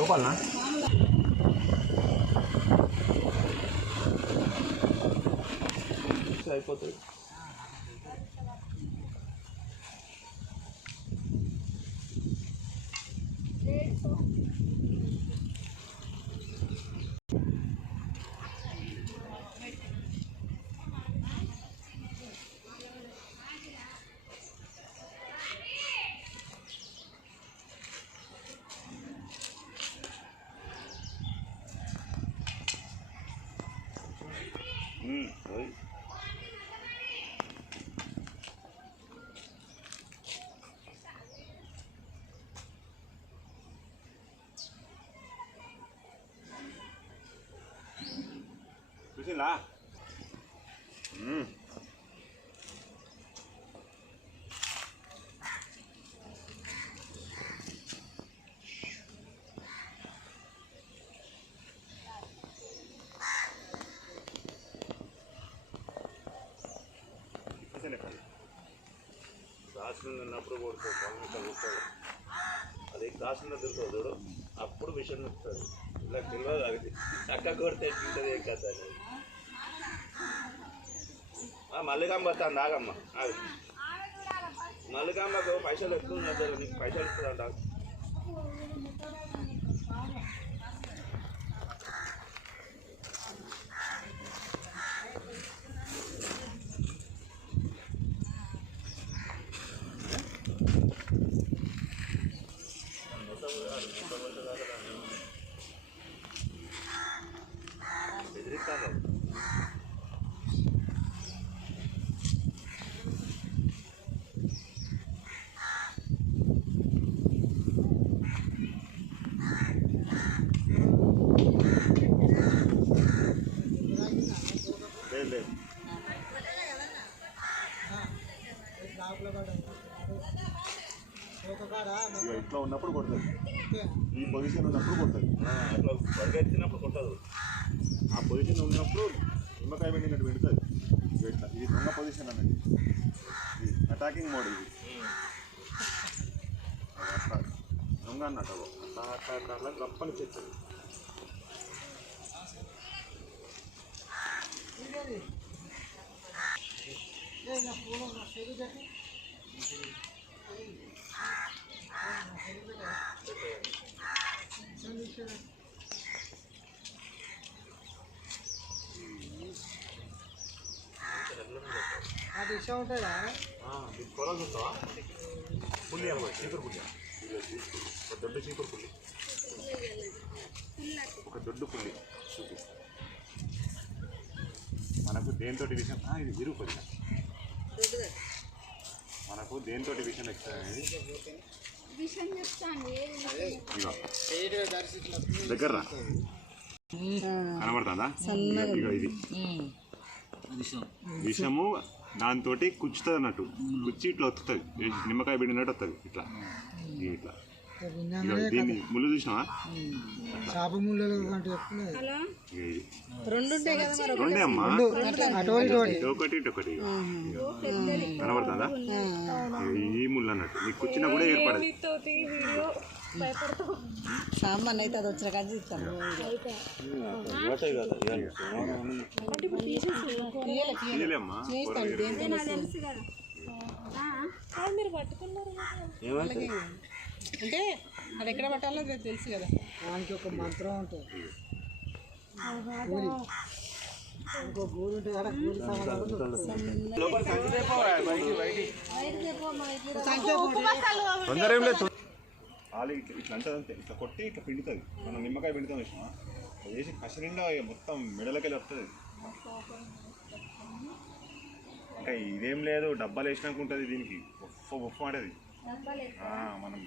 లోపలనా అయిపోతుంది. చూసిందా దాసులు ఉన్నప్పుడు కొడుతుంది కొడతాడు. అది దాసులు దొరుకుతుంది చూడు, అప్పుడు విషయం వస్తుంది. ఇలా తెలియదు అది చక్క కొడితే తింటుంది ఏం కదా. మల్లికాంబ వస్తాను ఆగమ్మ, అది మల్లికాంబకు పైసలు ఎక్కువ ఉన్నది, నీకు పైసలు ఇస్తుందంట. బెదిరిస్తాను లేదు. ఇట్లా ఉన్నప్పుడు కొడుతుంది, ఈ పొజిషన్ ఉన్నప్పుడు కొడుతుంది, అట్లా పరిగెత్తినప్పుడు కొట్టదు. ఆ పొజిషన్ ఉన్నప్పుడు నిమ్మకాయ పెట్టినట్టు పెడుతుంది. ఇట్లా ఇది దొంగ పొజిషన్ అన్నది, ఇది అటాకింగ్ మోడ్. ఇది అట్లా దొంగ అన్నట్టు అట్లా అట్లా అట్లా అట్లా గప్పని తెచ్చింది. అది ఇష్టం ఉంటుందా? పొల చూస్తావా? పుల్లి అనమాట, చీపురు పుల్లి. ఒక దొడ్డు చీపురు పుల్లి, ఒక దొడ్డు పుల్లి చూపిస్తా. మనకు దేంతో విషయం ఇది విరుగు కొంచెం, మనకు దేంతో విషయం ఎక్కువ అనేది దగ్గర కనబడుతుందా? ఇది విషము దాంతో కుచ్చుతుంది అన్నట్టు, కుచ్చి ఇట్లా వస్తుంది, నిమ్మకాయ బిడినట్టు వస్తుంది. ఇట్లా ఇట్లా దీన్ని ముళ్ళు చూసినావా? రెండే అమ్మా, ఒకటి ఒకటి కనబడుతుందా? ఈ ముళ్ళు అన్నట్టు నీకు కుచ్చినా కూడా ఏర్పడదు. సామాన్ అయితే అది వచ్చిన కానీ ఇస్తాను. అంటే అది ఎక్కడ పట్టాలో తెలుసు కదా, దానికి ఒక మంత్రం ఉంటుంది. ఇంకో గూడు ఉంటుంది కదా, తొందర ఏం లేదు. వాళ్ళు ఇట్లా ఇట్లా అంటదంతే, ఇట్లా కొట్టి ఇట్లా పిండుతుంది. మనం నిమ్మకాయ పిండుతాం వేసినా అది వేసి కసి నిండా మొత్తం మెడలకెళ్ళి వస్తుంది. ఇంకా ఇదేం లేదు, డబ్బాలు వేసినాక ఉంటుంది దీనికి ఉఫ్ ఉఫ్ ఆడేది. మనం